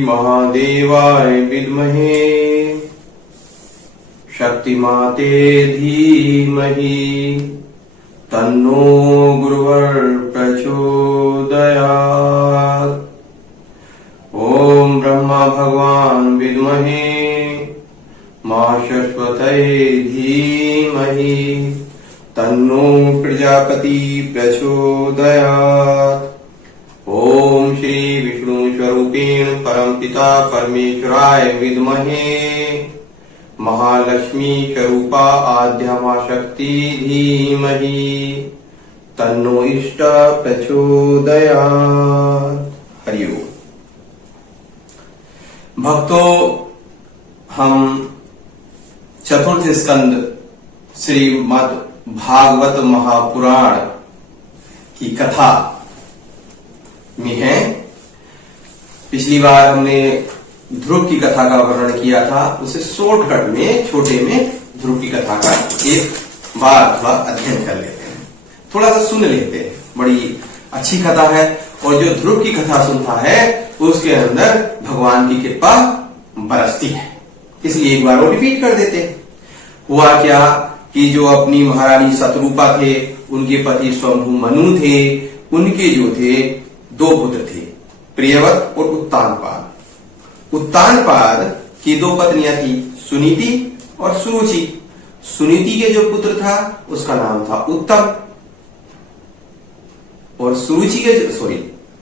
महादेवाय विद्महे शक्तिमाते धीमहि तन्नो गुरुवर प्रचोदयात्। ओम ब्रह्मा भगवान विद्महे मां सरस्वती धीमहि तन्नो प्रजापति प्रचोदयात्। ओम श्री विष्णु स्वरूपेण परमपिता परमेश्वराय विद्महे महालक्ष्मी स्वरूपा आद्या मां शक्ति धीमहि तन्नो इष्ट प्रचोदयात्। हरि ओम। भक्तों, हम चतुर्थ स्कंद श्रीमद् भागवत महापुराण की कथा में है। पिछली बार हमने ध्रुव की कथा का वर्णन किया था, उसे शॉर्टकट में छोटे में ध्रुव की कथा का एक बार थोड़ा अध्ययन कर लेते हैं, थोड़ा सा सुन लेते हैं। बड़ी अच्छी कथा है और जो ध्रुव की कथा सुनता है उसके अंदर भगवान की कृपा बरसती है, इसलिए एक बार वो रिपीट कर देते हैं। हुआ क्या कि जो अपनी महारानी शतरूपा थे, उनके पति स्वयंभू मनु थे, उनके जो थे दो पुत्र थे, प्रियव्रत और उत्तानपाद। उत्तानपाद की दो पत्नियां थी, सुनीति और सुरुचि। सुनीति के जो पुत्र था उसका नाम था उत्तम, और सुरुचि के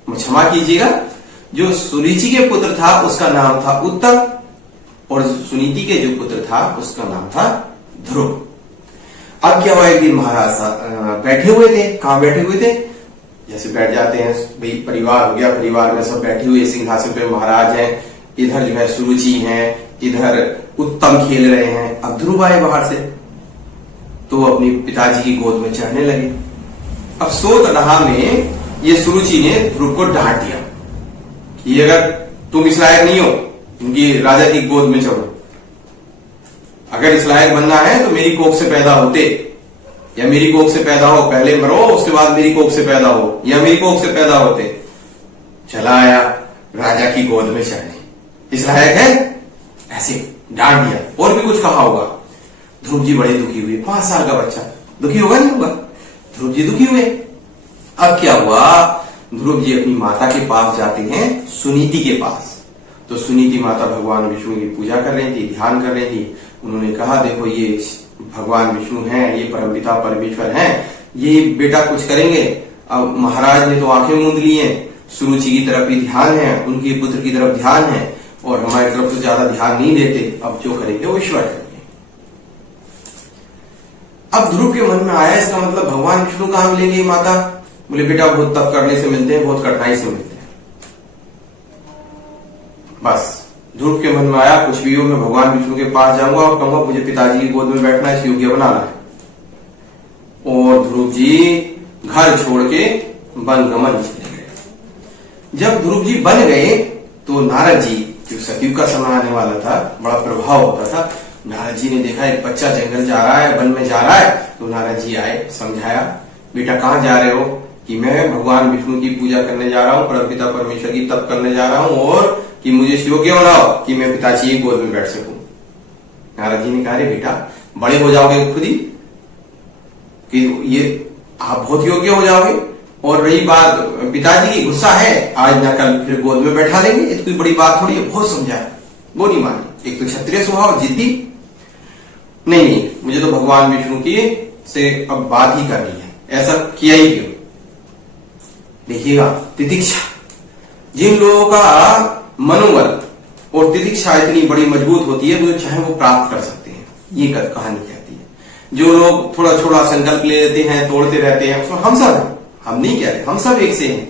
क्षमा कीजिएगा, जो सुरुचि के पुत्र था उसका नाम था उत्तम, और सुनीति के जो पुत्र था उसका नाम था ध्रुव। अब क्या हुआ, एक दिन महाराज बैठे हुए थे। कहां बैठे हुए थे? जैसे बैठ जाते हैं भाई, परिवार हो गया, परिवार में सब बैठे हुए सिंहासन पे महाराज हैं, इधर जो है सुरुचि हैं, इधर उत्तम खेल रहे हैं। अब ध्रुव आए बाहर से, तो अपनी पिताजी की गोद में चढ़ने लगे। अब सोत रहा में ये सुरुचि ने ध्रुव को डांट दिया कि अगर तुम इस लायक नहीं हो इनकी राजा की गोद में चढ़ो, अगर इस लायक बनना है तो मेरी कोख से पैदा होते, या मेरी कोख से पैदा हो, पहले मरो उसके बाद मेरी कोख से पैदा हो, या मेरी कोख से पैदा होते। चला आया राजा की गोद में चढ़ने, इस लायक है, ऐसे डांट दिया। और भी कुछ कहा होगा। ध्रुव जी बड़े दुखी हुए, 5 साल का बच्चा दुखी होगा नहीं होगा? ध्रुव जी दुखी हुए। अब क्या हुआ, ध्रुव जी अपनी माता के पास जाते हैं, सुनीति के पास। तो सुनीति माता भगवान विष्णु की पूजा कर रही थी, ध्यान कर रही थी। उन्होंने कहा, देखो ये भगवान विष्णु हैं, ये परमपिता परमेश्वर हैं, ये बेटा कुछ करेंगे। अब महाराज ने तो आंखें मूंद ली हैं, सुरुचि की तरफ भी ध्यान है, उनके पुत्र की तरफ ध्यान है, और हमारी तरफ तो ज्यादा ध्यान नहीं देते। अब जो करेंगे वो ईश्वर करेंगे। अब ध्रुव के मन में आया, इसका मतलब भगवान विष्णु कहां मिलेंगे माता? बोले बेटा बहुत तप करने से मिलते हैं, बहुत कठिनाई से मिलते हैं। बस ध्रुव के मन में आया, कुछ भी हो मैं भगवान विष्णु के पास जाऊंगा और कहूंगा मुझे पिताजी की गोद में बैठना, इस योग्य बनाना है। और ध्रुव जी घर छोड़ के वन गमन चले गए। जब ध्रुव जी बन गए तो नारद जी, जो सतयुग का समय आने वाला था, बड़ा प्रभाव होता था, नारद जी ने देखा एक बच्चा जंगल जा रहा है, वन में जा रहा है। तो नारद जी आए, समझाया, बेटा कहां जा रहे हो? कि मैं भगवान विष्णु की पूजा करने जा रहा हूँ, परमपिता परमेश्वर की तप करने जा रहा हूँ, और कि मुझे योग्य बनाओ कि मैं पिताजी की गोद में बैठ सकूं। नारद जी ने कहा, बेटा बड़े हो जाओगे खुद ही, कि ये आप बहुत योग्य हो जाओगे, और रही बात पिताजी की, गुस्सा है, आज ना कल फिर गोद में बैठा लेंगे, ये तो कोई बड़ी बात थोड़ी है। बहुत समझाया, वो नहीं मानी। एक तो क्षत्रिय स्वभाव, जिद्दी, नहीं मुझे तो भगवान विष्णु की से अब बात ही करनी है, ऐसा किया ही क्यों? देखिएगा, तितिक्षा, जिन लोगों का मनोबल और तितिक्षा इतनी बड़ी मजबूत होती है, वो चाहे वो प्राप्त कर सकते हैं, ये कहानी कहती है। जो लोग थोड़ा थोड़ा संकल्प ले लेते हैं, तोड़ते रहते हैं, उसमें हम सब हैं, हम नहीं कह रहे, हम सब एक से हैं,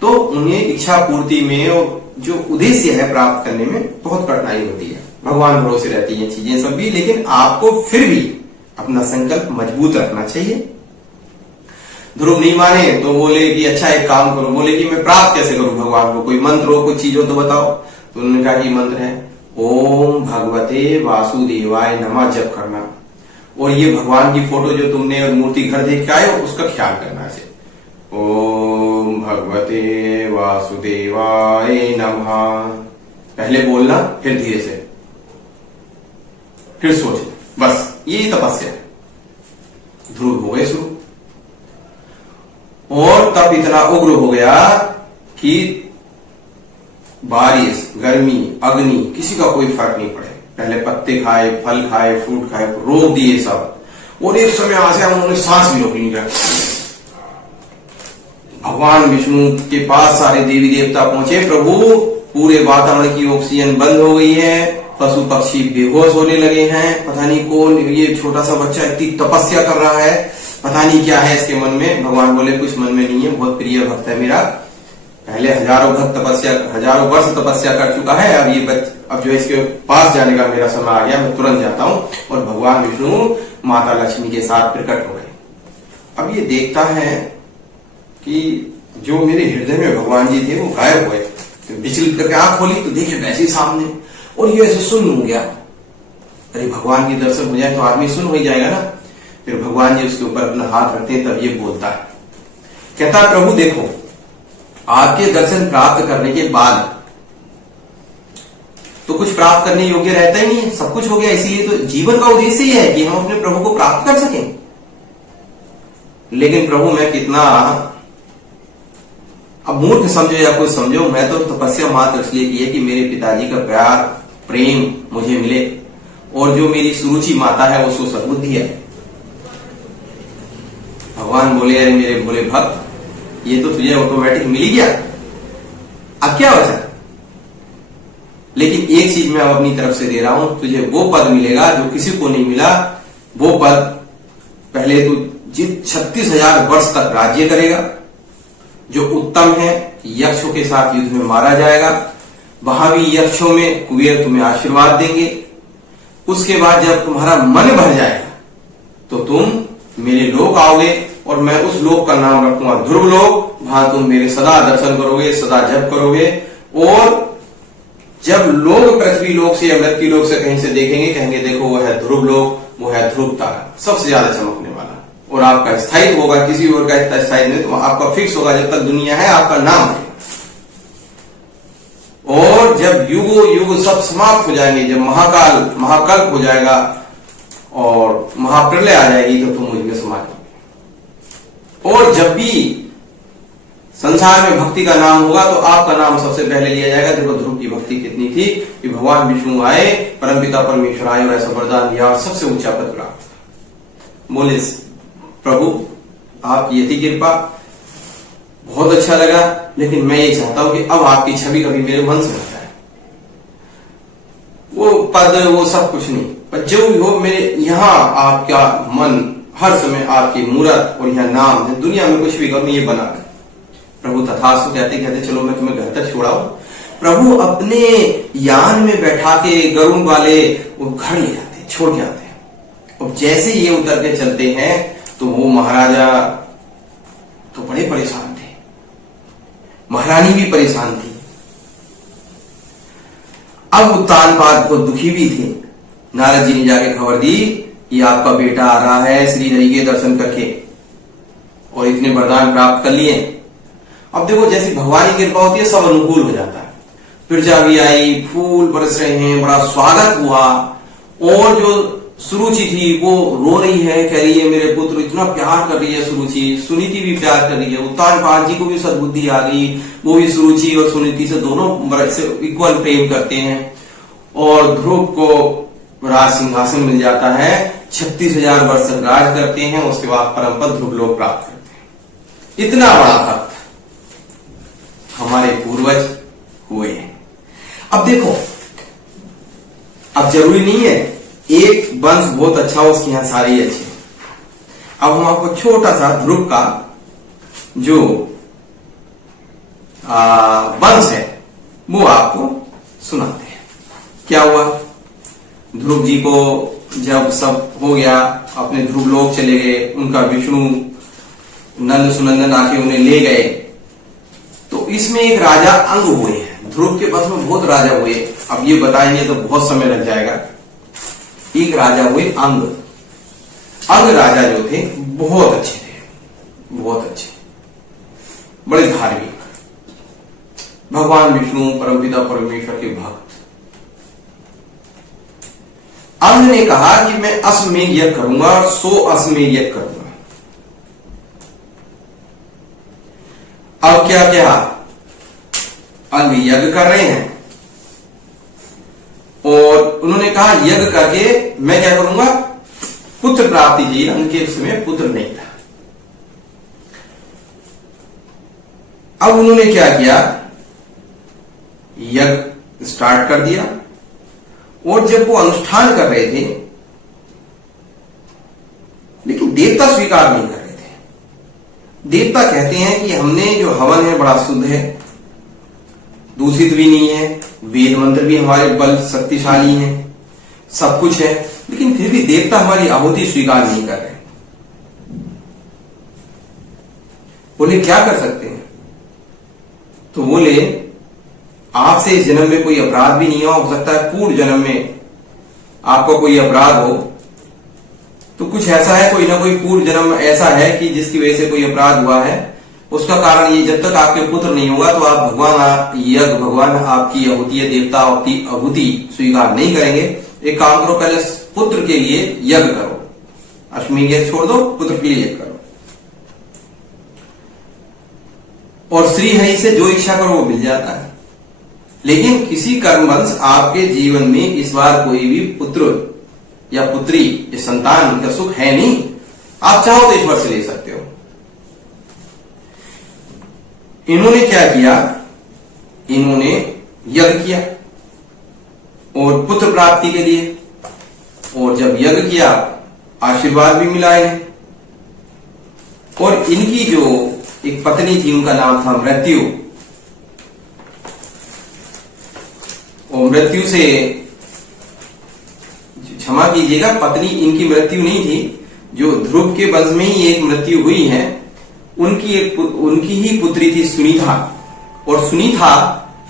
तो उन्हें इच्छा पूर्ति में और जो उद्देश्य है प्राप्त करने में बहुत कठिनाई होती है। भगवान भरोसे रहती है चीजें सब भी, लेकिन आपको फिर भी अपना संकल्प मजबूत रखना चाहिए। ध्रुव नहीं माने तो बोले कि अच्छा एक काम करो, बोले कि मैं प्राप्त कैसे करूं भगवान को, कोई मंत्र हो, कोई चीज हो तो बताओ। तो उन्होंने कहा कि मंत्र है ओम भगवते वासुदेवाय नमः जप करना, और ये भगवान की फोटो जो तुमने और मूर्ति घर देख के आए हो उसका ख्याल करना है। ओम भगवते वासुदेवाय नमः, पहले बोलना, फिर धीरे से, फिर सोचना, बस यही तपस्या है। ध्रुव हो गए शुरू, और तब इतना उग्र हो गया कि बारिश, गर्मी, अग्नि, किसी का कोई फर्क नहीं पड़े। पहले पत्ते खाए, फल खाए, फ्रूट खाए, रोक दिए सब। और एक समय आसे उन्होंने सांस भी रोक ली। भगवान विष्णु के पास सारे देवी देवता पहुंचे, प्रभु पूरे वातावरण की ऑक्सीजन बंद हो गई है, पशु पक्षी बेहोश होने लगे हैं, पता नहीं कौन ये छोटा सा बच्चा इतनी तपस्या कर रहा है, पता नहीं क्या है इसके मन में। भगवान बोले कुछ मन में नहीं है, बहुत प्रिय भक्त है मेरा, पहले हजारों वर्ष तपस्या कर चुका है, अब जो इसके पास जाने का मेरा समय आ गया, मैं तुरंत जाता हूं। और भगवान विष्णु माता लक्ष्मी के साथ प्रकट हो गए। अब ये देखता है कि जो मेरे हृदय में भगवान जी थे वो गायब हुए। तो विचलित करके आंख खोली तो देखे वैसे सामने, और ये ऐसे सुन्न हो गया। अरे भगवान के दर्शन हो जाए तो आदमी सुन्न हो ही जाएगा ना। फिर भगवान जी उसके ऊपर अपना हाथ रखते हैं, तब ये बोलता है, कहता है प्रभु देखो, आपके दर्शन प्राप्त करने के बाद तो कुछ प्राप्त करने योग्य रहता ही नहीं है, सब कुछ हो गया। इसीलिए तो जीवन का उद्देश्य ही है कि हम अपने प्रभु को प्राप्त कर सकें। लेकिन प्रभु मैं कितना, अब मूर्ख समझो या कुछ समझो, मैं तो तपस्या मात्र इसलिए की है कि मेरे पिताजी का प्यार प्रेम मुझे मिले, और जो मेरी सुरुचि माता है उसको सद्बुद्धि है। भगवान बोले अरे मेरे भोले भक्त, ये तो तुझे ऑटोमेटिक मिल ही गया, अब क्या बचा। लेकिन एक चीज मैं अब अपनी तरफ से दे रहा हूं, तुझे वो पद मिलेगा जो किसी को नहीं मिला। वो पद, पहले तू 36,000 वर्ष तक राज्य करेगा, जो उत्तम है। यक्षों के साथ युद्ध में मारा जाएगा, वहां भी यक्षों में कुबेर तुम्हें आशीर्वाद देंगे। उसके बाद जब तुम्हारा मन भर जाएगा तो तुम मेरे लोक आओगे, और मैं उस लोक का नाम रखूंगा ध्रुव लोक। वहां तुम मेरे सदा दर्शन करोगे, सदा जप करोगे। और जब लोग पृथ्वी लोक से या मृत्यु लोक से कहीं से देखेंगे, कहेंगे देखो वो है ध्रुव लोक, वो है ध्रुव तारा, सबसे ज्यादा चमकने वाला। और आपका स्थायित्व होगा, किसी और का इतना स्थायित्व नहीं, तो आपका फिक्स होगा, जब तक दुनिया है आपका नाम है। और जब युगो युग सब समाप्त हो जाएंगे, जब महाकल्प हो जाएगा और महाप्रलय आ जाएगी, तो तुम मुझमें समा जाओगे। और जब भी संसार में भक्ति का नाम होगा तो आपका नाम सबसे पहले लिया जाएगा। देखो ध्रुव की भक्ति कितनी थी कि भगवान विष्णु आए, परमपिता परमेश्वर आए और ऐसा वरदान दिया और सबसे ऊंचा पद प्राप्त। बोले प्रभु आपकी यति कृपा, बहुत अच्छा लगा, लेकिन मैं ये चाहता हूं कि अब आपकी छवि कभी मेरे मन से हट जाए। वो पद वो सब कुछ नहीं, पर जो भी हो मेरे यहाँ आपका मन हर समय आपकी मूरत और यह नाम है, दुनिया में कुछ भी करूं ये बना है। प्रभु तथास्तु कहते कहते चलो मैं तुम्हें घर तक छोड़ाऊं। प्रभु अपने यान में बैठा के गरुड़ वाले वो घर ले जाते, छोड़ के आते हैं। और जैसे ये उतर के चलते हैं तो वो महाराजा तो बड़े परेशान थे, महारानी भी परेशान थी। अब उत्तानपाद बहुत दुखी भी थे। नारद जी ने जाके खबर दी कि आपका बेटा आ रहा है श्री हरि के दर्शन करके, और इतने वरदान प्राप्त कर लिए। अब देखो जैसी भगवान की कृपा होती है सब अनुकूल हो जाता है। प्रजा भी आई, फूल बरस रहे हैं, बड़ा स्वागत हुआ। और जो सुरुचि थी वो रो रही है, कह रही है मेरे पुत्र इतना प्यार कर रही है सुरुचि, सुनीति भी प्यार कर रही है। उत्तानपाद जी को भी सद्बुद्धि आ गई, वो भी सुरुचि और सुनीति से दोनों से इक्वल प्रेम करते हैं। और ध्रुव को राज सिंहासन मिल जाता है, 36,000 वर्ष तक राज करते हैं। उसके बाद परम पद ध्रुव लोक प्राप्त करते हैं। इतना बड़ा भक्त हमारे पूर्वज हुए हैं। अब देखो, अब जरूरी नहीं है एक वंश बहुत अच्छा हो उसके यहां सारे ही अच्छे। अब हम आपको छोटा सा ध्रुव का जो वंश है वो आपको सुनाते हैं। क्या हुआ, ध्रुव जी को जब सब हो गया, अपने ध्रुव लोक चले गए, उनका विष्णु नंद सुनंदन आके उन्हें ले गए। तो इसमें एक राजा अंग हुए हैं। ध्रुव के पास में बहुत राजा हुए, अब ये बताएंगे तो बहुत समय लग जाएगा। एक राजा हुए अंग। अंग राजा जो थे बहुत अच्छे थे, बहुत अच्छे, बड़े धार्मिक। भगवान विष्णु परमपिता परमेश्वर के भक्त। अंध ने कहा कि मैं अश्वमेध यज्ञ करूंगा और 100 अश्वमेध यज्ञ करूंगा। अब क्या क्या अंध यज्ञ कर रहे हैं और उन्होंने कहा यज्ञ करके मैं क्या करूंगा, पुत्र प्राप्ति चाहिए। अंध के समय पुत्र नहीं था। अब उन्होंने क्या किया, यज्ञ स्टार्ट कर दिया और जब वो अनुष्ठान कर रहे थे लेकिन देवता स्वीकार नहीं कर रहे थे। देवता कहते हैं कि हमने जो हवन है बड़ा शुद्ध है, दूषित भी नहीं है, वेद मंत्र भी हमारे बल शक्तिशाली हैं, सब कुछ है, लेकिन फिर भी देवता हमारी आहुति स्वीकार नहीं कर रहे। बोले क्या कर सकते हैं? तो बोले आपसे इस जन्म में कोई अपराध भी नहीं हो सकता है पूर्व जन्म में आपका कोई अपराध हो, तो कुछ ऐसा है, कोई ना कोई पूर्व जन्म ऐसा है कि जिसकी वजह से कोई अपराध हुआ है। उसका कारण ये, जब तक आपके पुत्र नहीं होगा तो आप भगवान आपकी आहुति है, देवता आपकी आहुति स्वीकार नहीं करेंगे। एक काम करो, पहले पुत्र के लिए यज्ञ करो, अश्वमेध यज्ञ छोड़ दो, पुत्र के लिए यज्ञ करो और श्री हरि से जो इच्छा करो वो मिल जाता है। लेकिन किसी कर्मवंश आपके जीवन में इस बार कोई भी पुत्र या पुत्री या संतान का सुख है नहीं, आप चाहो तो ईश्वर से ले सकते हो। इन्होंने क्या किया, इन्होंने यज्ञ किया और पुत्र प्राप्ति के लिए, और जब यज्ञ किया आशीर्वाद भी मिला इन्हें। और इनकी जो एक पत्नी थी उनका नाम था मृत्यु, और मृत्यु से, क्षमा कीजिएगा, पत्नी इनकी मृत्यु नहीं थी, जो ध्रुव के वंश में ही एक मृत्यु हुई है उनकी ही पुत्री थी सुनीता, और सुनीता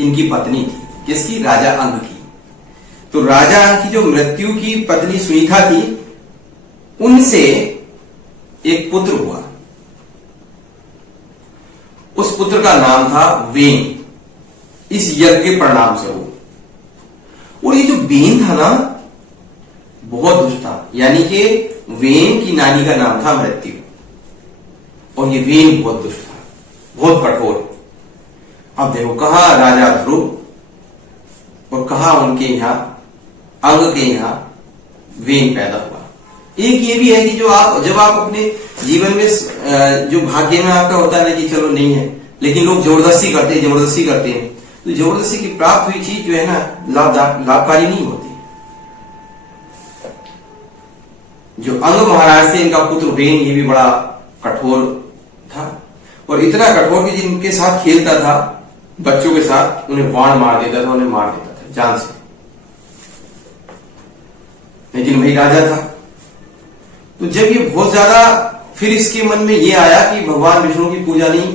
इनकी पत्नी थी, किसकी? राजा अंग की। तो राजा अंग की जो मृत्यु की पत्नी सुनीता थी उनसे एक पुत्र हुआ। उस पुत्र का नाम था वेन, इस यज्ञ के परिणाम से हो। और ये जो वेन था ना बहुत दुष्ट था, यानी कि वेन की नानी का नाम था मृत्यु, और ये वेन बहुत दुष्ट था, बहुत कठोर। अब देखो कहा राजा ध्रुव और कहा उनके यहां अंग के यहां वेन पैदा हुआ। एक ये भी है कि जब आप अपने जीवन में जो भाग्य में आपका होता है ना कि चलो नहीं है, लेकिन लोग जबरदस्ती करते हैं, तो जबरदस्ती की प्राप्त हुई चीज जो है ना लाभकारी नहीं होती। जो अंग महाराज थे इनका पुत्र वेन, ये भी बड़ा कठोर था, और इतना कठोर कि जिनके साथ खेलता था बच्चों के साथ उन्हें बाण मार देता था, उन्हें मार देता था जान से। लेकिन वही राजा था। तो जब ये बहुत ज्यादा, फिर इसके मन में ये आया कि भगवान विष्णु की पूजा नहीं,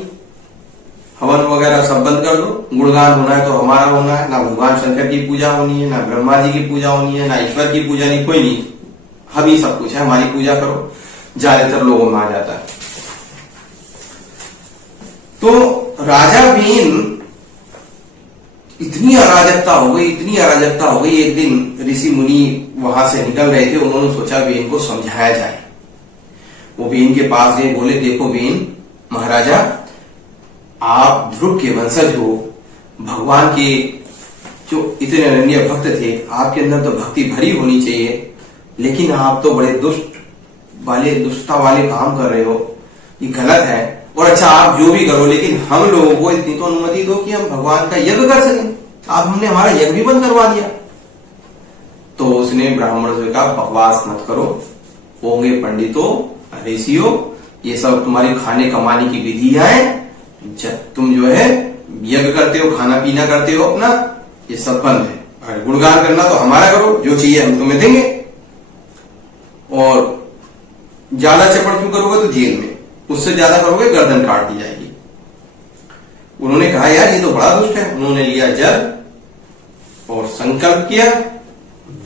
हवन वगैरह सब बंद कर दो, गुणगान होना है तो हमारा होना है, ना भगवान शंकर की पूजा होनी है, ना ब्रह्मा जी की पूजा होनी है, ना ईश्वर की पूजा नहीं, कोई नहीं, हम ही सब कुछ है, हमारी पूजा करो। ज्यादातर लोगों में आ जाता है। तो राजा वेन इतनी अराजकता हो गई, एक दिन ऋषि मुनि वहां से निकल रहे थे, उन्होंने सोचा वेन को समझाया जाए। वो वेन के पास गए, बोले देखो वेन महाराजा, आप ध्रुव के वंशज हो, भगवान के जो इतने अनन्य भक्त थे, आपके अंदर तो भक्ति भरी होनी चाहिए, लेकिन आप तो बड़े दुष्टता वाले काम कर रहे हो, ये गलत है। और अच्छा आप जो भी करो, लेकिन हम लोगों को इतनी तो अनुमति दो कि हम भगवान का यज्ञ कर सकें। आप हमने हमारा यज्ञ भी बंद करवा दिया। तो उसने ब्राह्मण से कहा बकवास मत करो, होंगे पंडितों ऋषियों, ये सब तुम्हारी खाने कमाने की विधियां हैं, जब तुम जो है यज्ञ करते हो, खाना पीना करते हो अपना, ये सब बंद है। अगर गुणगान करना तो हमारा करो, जो चाहिए हम तुम्हें देंगे, और ज्यादा चपड़ क्यों करोगे तो जेल में, उससे ज्यादा करोगे गर्दन काट दी जाएगी। उन्होंने कहा यार ये तो बड़ा दुष्ट है। उन्होंने लिया जल और संकल्प किया,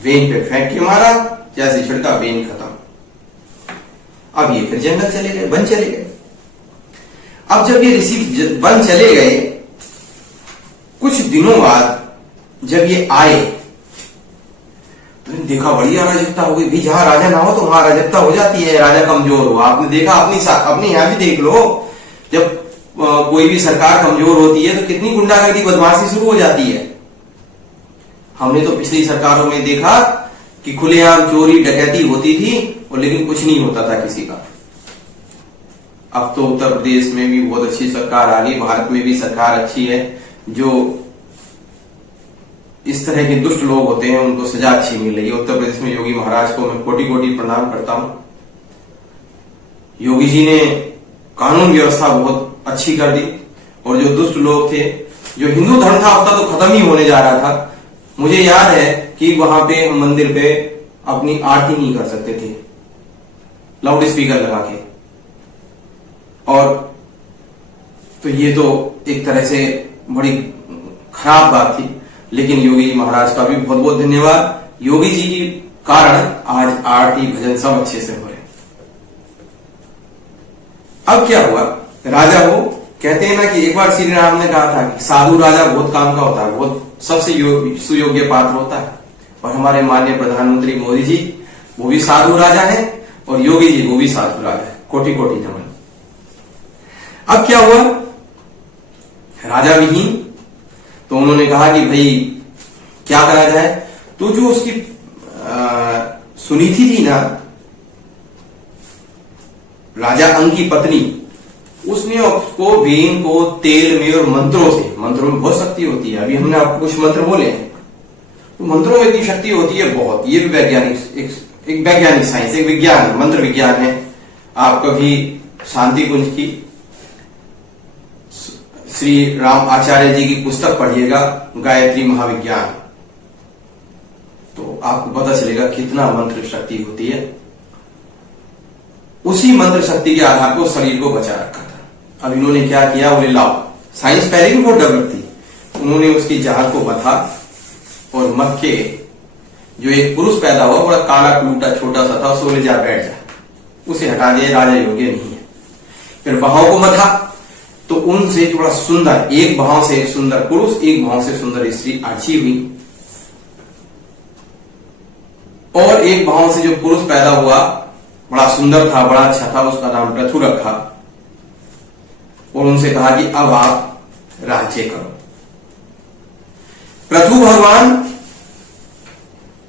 वेन पे फेंक के मारा, जैसे छिड़का वेन खत्म। अब ये फिर जंगल चले गए, वन चले गए। अब जब ये ऋषि वन चले गए कुछ दिनों बाद जब ये आए तो देखा बड़ी अराजकता हो गई। भी जहां राजा ना हो तो वहां अराजकता हो जाती है, राजा कमजोर हो। आपने देखा अपने यहां भी देख लो, जब कोई भी सरकार कमजोर होती है तो कितनी गुंडागर्दी बदमाशी शुरू हो जाती है। हमने तो पिछली सरकारों में देखा कि खुलेआम चोरी डकैती होती थी और लेकिन कुछ नहीं होता था किसी का। अब तो उत्तर प्रदेश में भी बहुत अच्छी सरकार आ गई, भारत में भी सरकार अच्छी है। जो इस तरह के दुष्ट लोग होते हैं उनको सजा अच्छी मिल रही है। उत्तर प्रदेश में योगी महाराज को मैं कोटि कोटि प्रणाम करता हूं। योगी जी ने कानून व्यवस्था बहुत अच्छी कर दी और जो दुष्ट लोग थे, जो हिंदू धर्म था उसका तो खत्म ही होने जा रहा था। मुझे याद है कि वहां पे हम मंदिर पे अपनी आरती नहीं कर सकते थे लाउड स्पीकर लगा के, और तो ये तो एक तरह से बड़ी खराब बात थी। लेकिन योगी जी महाराज का भी बहुत बहुत धन्यवाद। योगी जी के कारण आज आरती भजन सब अच्छे से हो रहे। अब क्या हुआ, राजा हो कहते हैं ना कि एक बार श्री राम ने कहा था कि साधु राजा बहुत काम का होता है, बहुत सबसे सुयोग्य पात्र होता है। और हमारे माननीय प्रधानमंत्री मोदी जी वो भी साधु राजा है और योगी जी वो भी साधु राजा है। कोटि कोटि नमन। अब क्या हुआ, राजा विहीन, तो उन्होंने कहा कि भाई क्या करा जाए। तो जो उसकी सुनीति थी ना, राजा अंग की पत्नी, उसने उसको वेन को तेल में और मंत्रों में बहुत शक्ति होती है। अभी हमने आपको कुछ मंत्र बोले हैं, तो मंत्रों में इतनी शक्ति होती है बहुत। ये भी वैज्ञानिक एक वैज्ञानिक साइंस, एक विज्ञान, मंत्र विज्ञान है। आप कभी शांति कुंज की श्री राम आचार्य जी की पुस्तक पढ़िएगा, गायत्री महाविज्ञान, तो आपको पता चलेगा कितना मंत्र शक्ति होती है। उसी मंत्र शक्ति के आधार पर शरीर को बचा रखा था। अब इन्होंने क्या किया, बोले लाओ, साइंस पहले भी बहुत डेवलप थी। उन्होंने उसकी जहाज को मथा और मथ के जो एक पुरुष पैदा हुआ, बड़ा काला कलूटा छोटा सा था, उसे बोले जा बैठ जा, उसे हटा दिया, राजा योग्य नहीं है। फिर बहाव को मथा तो उनसे थोड़ा सुंदर, एक भाव से एक सुंदर पुरुष, एक भाव से सुंदर स्त्री अर्ची हुई। और एक भाव से जो पुरुष पैदा हुआ बड़ा सुंदर था, बड़ा अच्छा था, उसका नाम पृथु रखा। और उनसे कहा कि अब आप राज्य करो। पृथु भगवान,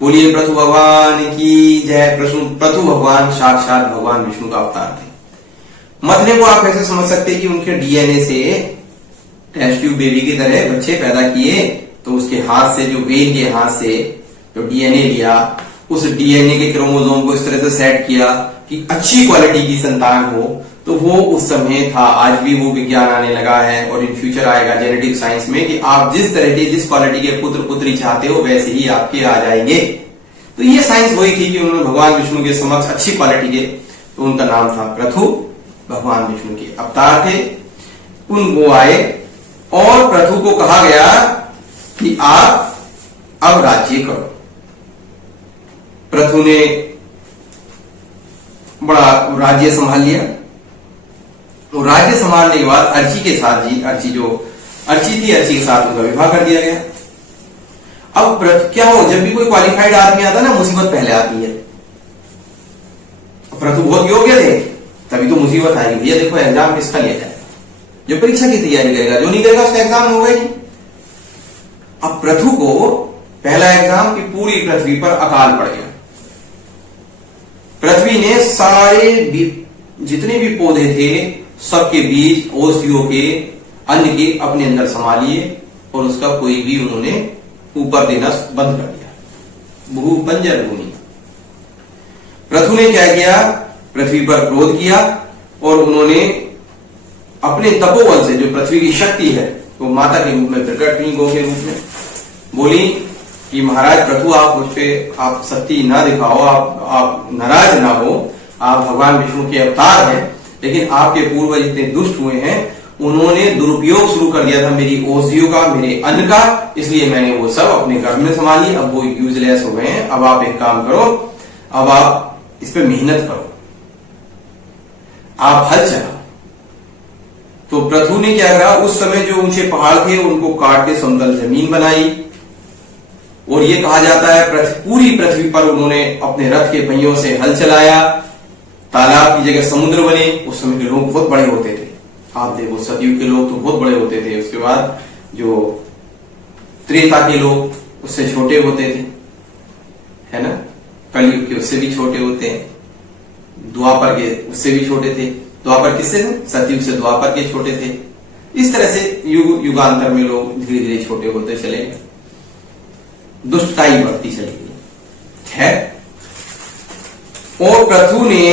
बोलिए पृथु भगवान की जय। पृथु भगवान साक्षात भगवान विष्णु का अवतार थे। मथने को आप ऐसे समझ सकते हैं कि उनके डीएनए से टेस्ट ट्यूब बेबी की तरह बच्चे पैदा किए, तो उसके हाथ से, जो वेन के हाथ से जो डीएनए लिया, उस डीएनए के क्रोमोसोम को इस तरह से सेट किया कि अच्छी क्वालिटी की संतान हो। तो वो उस समय था, आज भी वो विज्ञान आने लगा है और इन फ्यूचर आएगा जेनेटिक साइंस में कि आप जिस तरह के, जिस क्वालिटी के पुत्र पुत्री चाहते हो वैसे ही आपके आ जाएंगे। तो ये साइंस वही थी कि उन्होंने भगवान विष्णु के समक्ष अच्छी क्वालिटी के, तो उनका नाम था पृथु, भगवान विष्णु के अवतार थे। वो आए और पृथु को कहा गया कि आप अब राज्य करो। पृथु ने बड़ा राज्य संभाल लिया। तो राज्य संभालने के बाद अर्ची के साथ अर्ची के साथ उनका विवाह कर दिया गया। अब क्या हो, जब भी कोई क्वालिफाइड आदमी आता है ना, मुसीबत पहले आती है। पृथु बहुत योग्य थे, तभी तो मुसीबत आएगी। भैया देखो एग्जाम किसका लिया जाए, जो परीक्षा की तैयारी करेगा, जो नहीं करेगा उसका एग्जाम होगा ही। अब पृथु को पहला एग्जाम की पूरी पृथ्वी पर अकाल पड़ गया। पृथ्वी ने सारे जितने भी पौधे थे सबके बीज, औषधियों के, अन्न के अपने अंदर समा लिए और उसका कोई भी उन्होंने ऊपर देना बंद कर दिया। भू बंजर भूमि। पृथु ने क्या किया, पृथ्वी पर क्रोध किया और उन्होंने अपने तपोबल से, जो पृथ्वी की शक्ति है, वो माता के रूप में प्रकट हुई, गौ के रूप में। बोली कि महाराज पृथु, आप मुझ पे आप शक्ति ना दिखाओ, आप नाराज ना हो, आप भगवान विष्णु के अवतार हैं, लेकिन आपके पूर्वज इतने दुष्ट हुए हैं, उन्होंने दुरुपयोग शुरू कर दिया था मेरी औषधियों का, मेरे अन्न का, इसलिए मैंने वो सब अपने घर में संभाली। अब वो यूजलेस हो गए हैं। अब आप एक काम करो, अब आप इस पे मेहनत करो, आप हल चलाओ। तो पृथु ने क्या करा, उस समय जो ऊंचे पहाड़ थे उनको काट के समतल जमीन बनाई, और ये कहा जाता है पूरी पृथ्वी पर उन्होंने अपने रथ के पहियों से हल चलाया। तालाब की जगह समुद्र बने। उस समय के लोग बहुत बड़े होते थे, आप देखो सतयुग के लोग तो बहुत बड़े होते थे, उसके बाद जो त्रेता के लोग उससे छोटे होते थे, है ना, कलयुग के उससे भी छोटे होते हैं, द्वापर के उससे भी छोटे थे। द्वापर किससे थे? सतयुग से द्वापर के छोटे थे। इस तरह से युग युगांतर में लोग धीरे धीरे छोटे होते चले गए, दुष्टता ही बढ़ती चली गई। खैर, और पृथु ने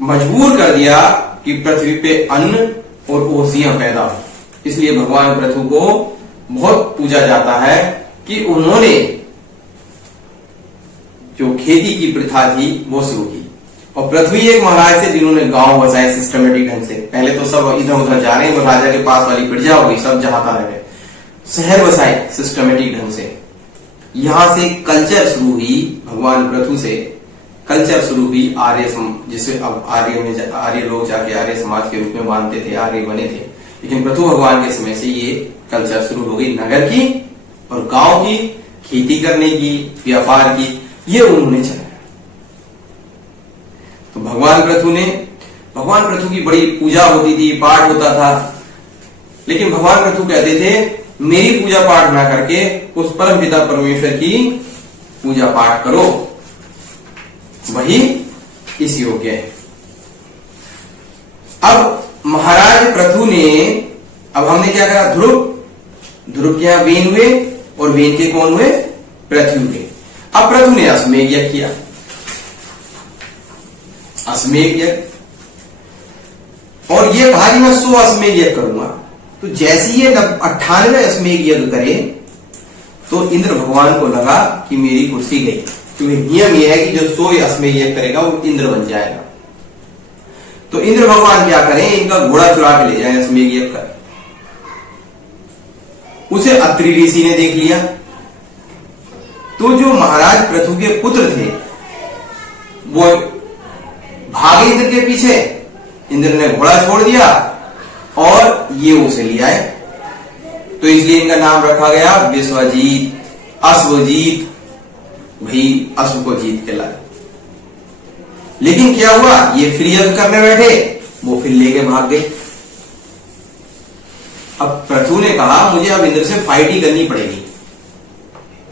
मजबूर कर दिया कि पृथ्वी पे अन्न और ओसियां पैदा हो। इसलिए भगवान पृथु को बहुत पूजा जाता है कि उन्होंने जो खेती की प्रथा थी वो शुरू की। और पृथ्वी एक महाराज थे जिन्होंने गांव बसाए सिस्टमेटिक ढंग से। पहले तो सब इधर उधर जा रहे हैं, राजा के पास वाली प्रजा हो गई, सब जहां तहां रहे, शहर बसाए सिस्टमेटिक ढंग से। यहां से कल्चर शुरू हुई, भगवान पृथु से कल्चर शुरू हुई आर्य, जिसे अब आर्य लोग जाके आर्य समाज के रूप में मानते थे, आर्य बने थे। लेकिन पृथु भगवान के समय से ये कल्चर शुरू हो गई, नगर की और गांव की, खेती करने की, व्यापार की, ये उन्होंने चलाया। तो भगवान पृथु की बड़ी पूजा होती थी, पाठ होता था। लेकिन भगवान पृथु कहते थे मेरी पूजा पाठ ना करके उस परम पिता परमेश्वर की पूजा पाठ करो, वही इस योग्य है। अब महाराज पृथु ने, अब हमने क्या करा, ध्रुव के यहां वेन हुए, और वेन के कौन हुए? पृथु हुए। अब पृथु ने अश्वमेध यज्ञ किया, अश्वमेध यज्ञ, और ये कहा कि मैं 100 अश्वमेध यज्ञ करूंगा। तो जैसे ये 98 अश्वमेध यज्ञ करे तो इंद्र भगवान को लगा कि मेरी कुर्सी गई, क्योंकि नियम यह है कि जो 100 अश्वमेध यज्ञ करेगा वो इंद्र बन जाएगा। तो इंद्र भगवान क्या करें, इनका घोड़ा चुरा के ले जाए अश्वमेध यज्ञ कर। उसे अत्रि ऋषि ने देख लिया, तो जो महाराज पृथु के पुत्र थे वो भागे इंद्र के पीछे, इंद्र ने घोड़ा छोड़ दिया और ये उसे ले आए। तो इसलिए इनका नाम रखा गया विश्वजीत, अश्वजीत, भाई अश्व को जीत के लाए। लेकिन क्या हुआ, ये फिर यज्ञ करने बैठे, वो फिर लेके भाग गए। अब पृथु ने कहा मुझे अब इंद्र से फाइट ही करनी पड़ेगी।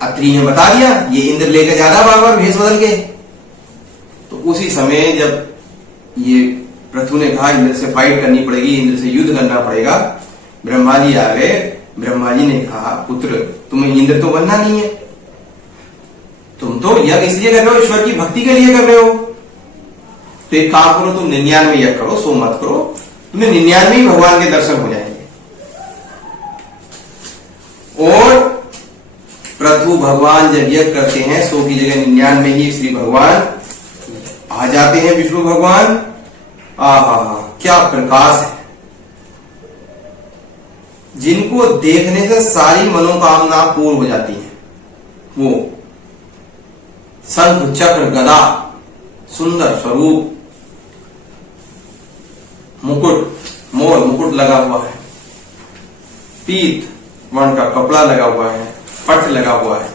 अत्रि ने बता दिया ये इंद्र लेके जा रहा बार बार भेष बदल के। तो उसी समय जब ये पृथु ने कहा इंद्र से फाइट करनी पड़ेगी, इंद्र से युद्ध करना पड़ेगा, ब्रह्मा जी आ गए। ब्रह्मा जी ने कहा पुत्र तुम्हें इंद्र तो बनना नहीं है, तुम तो यज्ञ इसलिए कर रहे हो, ईश्वर की भक्ति के लिए कर रहे हो। तो एक काम करो, तुम 99 यज्ञ करो, 100 मत करो, तुम्हें 99 ही भगवान के दर्शन हो जाएंगे। और पृथु भगवान जब यज्ञ करते हैं 100 की जगह 99 ही श्री भगवान आ जाते हैं, विष्णु भगवान। आहा क्या प्रकाश है, जिनको देखने से सारी मनोकामना पूर्ण हो जाती है। वो शंख चक्र गदा, सुंदर स्वरूप, मुकुट, मोर मुकुट लगा हुआ है, पीत वर्ण का कपड़ा लगा हुआ है, पट लगा हुआ है,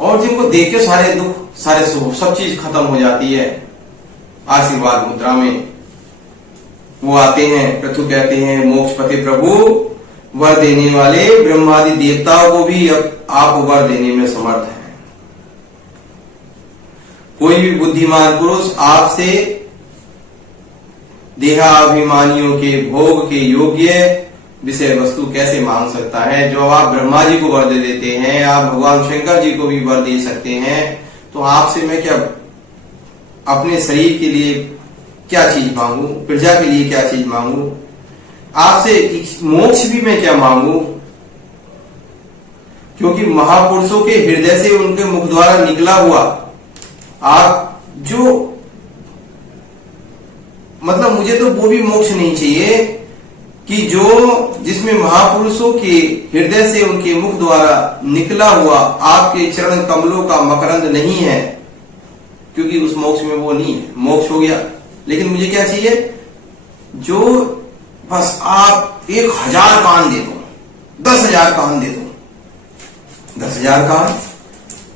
और जिनको देख के सारे दुख, सारे सुख, सब चीज खत्म हो जाती है। आशीर्वाद मुद्रा में वो आते हैं। पृथु कहते हैं मोक्षपति प्रभु, वर देने वाले, ब्रह्मादि देवताओं को भी अब आप वर देने में समर्थ हैं। कोई भी बुद्धिमान पुरुष आपसे देहाभिमानियों के भोग के योग्य विषय वस्तु कैसे मांग सकता है। जो आप ब्रह्मा जी को वर दे देते हैं, आप भगवान शंकर जी को भी वर दे सकते हैं, तो आपसे मैं क्या अपने शरीर के लिए क्या चीज मांगू, प्रजा के लिए क्या चीज मांगू, आपसे मोक्ष भी मैं क्या मांगू। क्योंकि महापुरुषों के हृदय से उनके मुख द्वारा निकला हुआ आप जो, मतलब मुझे तो वो भी मोक्ष नहीं चाहिए कि जो जिसमें महापुरुषों के हृदय से उनके मुख द्वारा निकला हुआ आपके चरण कमलों का मकरंद नहीं है, क्योंकि उस मोक्ष में वो नहीं है। मोक्ष हो गया लेकिन मुझे क्या चाहिए, जो बस आप 1000 कान दे दो, 10,000 कान दे दो। 10,000 कान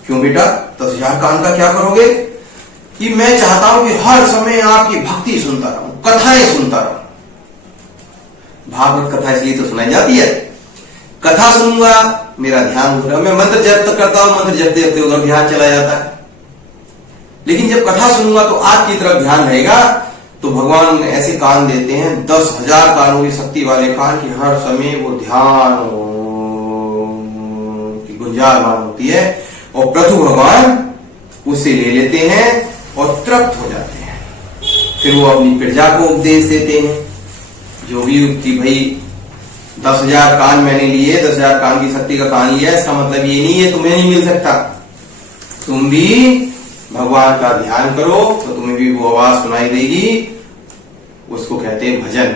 क्यों बेटा? 10,000 कान का क्या करोगे? कि मैं चाहता हूं कि हर समय आपकी भक्ति सुनता रहूं, कथाएं सुनता रहूं। भागवत कथा इसलिए तो सुनाई जाती है, कथा सुनूंगा मेरा ध्यान हो रहा, मैं मंत्र जप करता हूं, मंत्र जपते जपते उधर ध्यान चला जाता है। लेकिन जब कथा सुनूंगा तो आपकी तरफ ध्यान रहेगा। तो भगवान ऐसे कान देते हैं, 10,000 कानों की शक्ति वाले कान, की हर समय वो ध्यान की गुंजायमान होती है। और प्रभु भगवान उसे ले लेते हैं और तृप्त हो जाते हैं। फिर वो अपनी प्रजा को उपदेश देते हैं, जो भी कि भाई 10,000 कान मैंने लिए, 10,000 कान की शक्ति का कान लिया, इसका मतलब ये नहीं है तुम्हें नहीं मिल सकता। तुम भी भगवान का ध्यान करो तो तुम्हें भी वो आवाज सुनाई देगी। उसको कहते हैं भजन।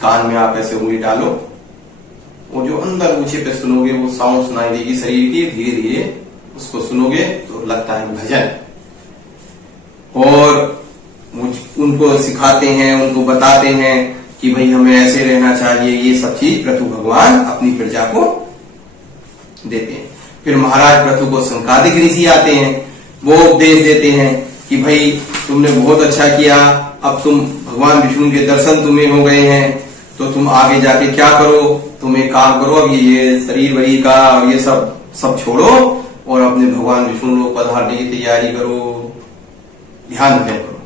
कान में आप ऐसे उंगली डालो, वो जो अंदर ऊंचे पे सुनोगे वो साउंड सुनाई देगी शरीर की, धीरे धीरे उसको सुनोगे तो लगता है भजन। और उनको सिखाते हैं, उनको बताते हैं कि भाई हमें ऐसे रहना चाहिए। ये सब चीज प्रभु भगवान अपनी प्रजा को देते हैं। फिर महाराज प्रभु को संकादिक ऋषि आते हैं, वो उपदेश देते हैं कि भाई तुमने बहुत अच्छा किया, अब तुम भगवान विष्णु के दर्शन तुम्हें हो गए हैं, तो तुम आगे जाके क्या करो, तुम एक काम करो, अब ये शरीर वरीर का और ये सब छोड़ो और अपने भगवान विष्णु लोक पधारने की तैयारी करो, ध्यान करो।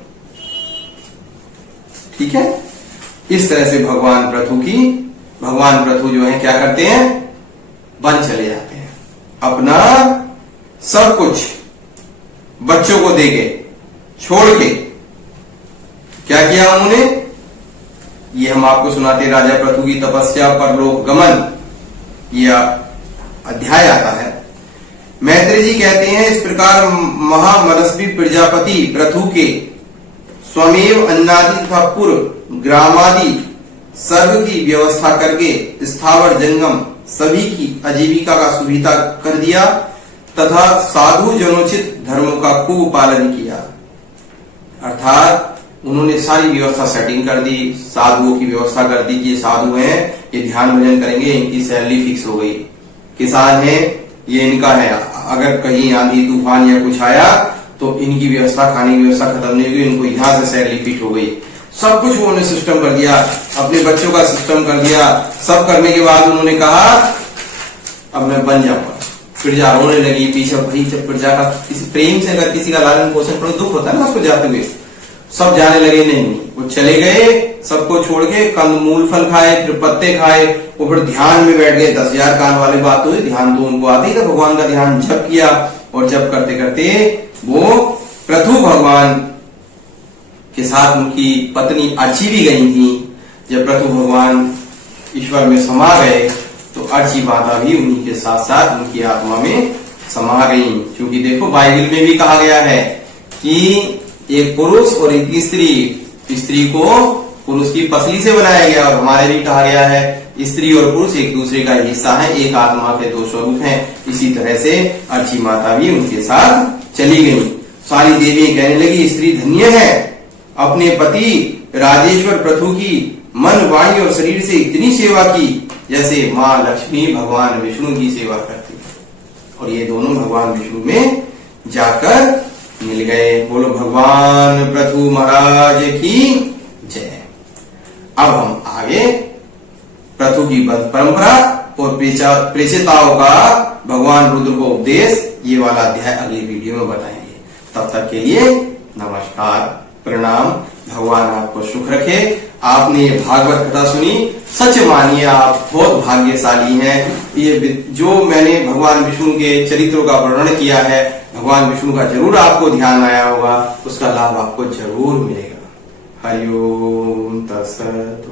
ठीक है। इस तरह से भगवान प्रभु जो है क्या करते हैं, वन चले जाते हैं, अपना सब कुछ बच्चों को देके छोड़ के। क्या किया उन्होंने, ये हम आपको सुनाते, राजा प्रथु की तपस्या परलोक गमन, यह अध्याय आता है। मैत्री जी कहते हैं, इस प्रकार महामनस्वी प्रजापति प्रथु के स्वमेव अन्नादि तथा पूर्व ग्रामादि सर्व की व्यवस्था करके स्थावर जंगम सभी की आजीविका का सुविधा कर दिया तथा साधु जनोचित धर्मों का खूब पालन किया। अर्थात उन्होंने सारी व्यवस्था सेटिंग कर दी, साधुओं की व्यवस्था कर दी कि ये साधु हैं, ये ध्यान भजन करेंगे, इनकी सैलरी फिक्स हो गई। किसान है, ये इनका है, अगर कहीं आंधी तूफान या कुछ आया तो इनकी व्यवस्था, खाने की व्यवस्था खत्म नहीं हुई, इनको यहाँ से सैलरी फिट हो गई। सब कुछ उन्होंने सिस्टम कर दिया, अपने बच्चों का सिस्टम कर दिया। सब करने के बाद उन्होंने कहा अब मैं बन जाऊंगा। प्रजा रोने लगी पीछे, भाई जब प्रजा का किसी प्रेम से अगर किसी का लालन पोषण पर दुख होता है ना उसको जाते हुए, सब जाने लगे। नहीं, वो चले गए, सबको छोड़ के कंद मूल फल खाए, फिर पत्ते खाए, वो फिर ध्यान में बैठ गए। 10,000 कान वाली बात हुई, ध्यान तो उनको आती था, भगवान का ध्यान जप किया। और जप करते करते वो प्रथु भगवान के साथ उनकी पत्नी अर्ची भी गई थी। जब प्रथु भगवान ईश्वर में समा गए तो अर्ची माता भी उन्हीं के साथ साथ उनकी आत्मा में समा गई। क्योंकि देखो बाइबल में भी कहा गया है कि एक पुरुष और एक स्त्री को पुरुष की पसली से बनाया गया, और हमारे भी कहा गया है स्त्री और पुरुष एक दूसरे का हिस्सा है, एक आत्मा के दो स्वरूप हैं। इसी तरह से अर्ची माता भी उनके साथ चली गई। सारी देवियां कहने लगी स्त्री धन्य है, अपने पति राजेश्वर प्रथु की मन वाणी और शरीर से इतनी सेवा की जैसे माँ लक्ष्मी भगवान विष्णु की सेवा करती है। और ये दोनों भगवान विष्णु में जाकर मिल गए। बोलो भगवान प्रथु महाराज की जय। अब हम आगे प्रथु की परंपरा और प्रेषिताओं का भगवान रुद्र को उपदेश, ये वाला अध्याय अगली वीडियो में बताएंगे। तब तक के लिए नमस्कार, प्रणाम। भगवान आपको सुख रखे। आपने ये भागवत कथा सुनी, सच मानिए आप बहुत भाग्यशाली हैं। ये जो मैंने भगवान विष्णु के चरित्रों का वर्णन किया है, भगवान विष्णु का जरूर आपको ध्यान आया होगा, उसका लाभ आपको जरूर मिलेगा। हरि ओम तत्सत।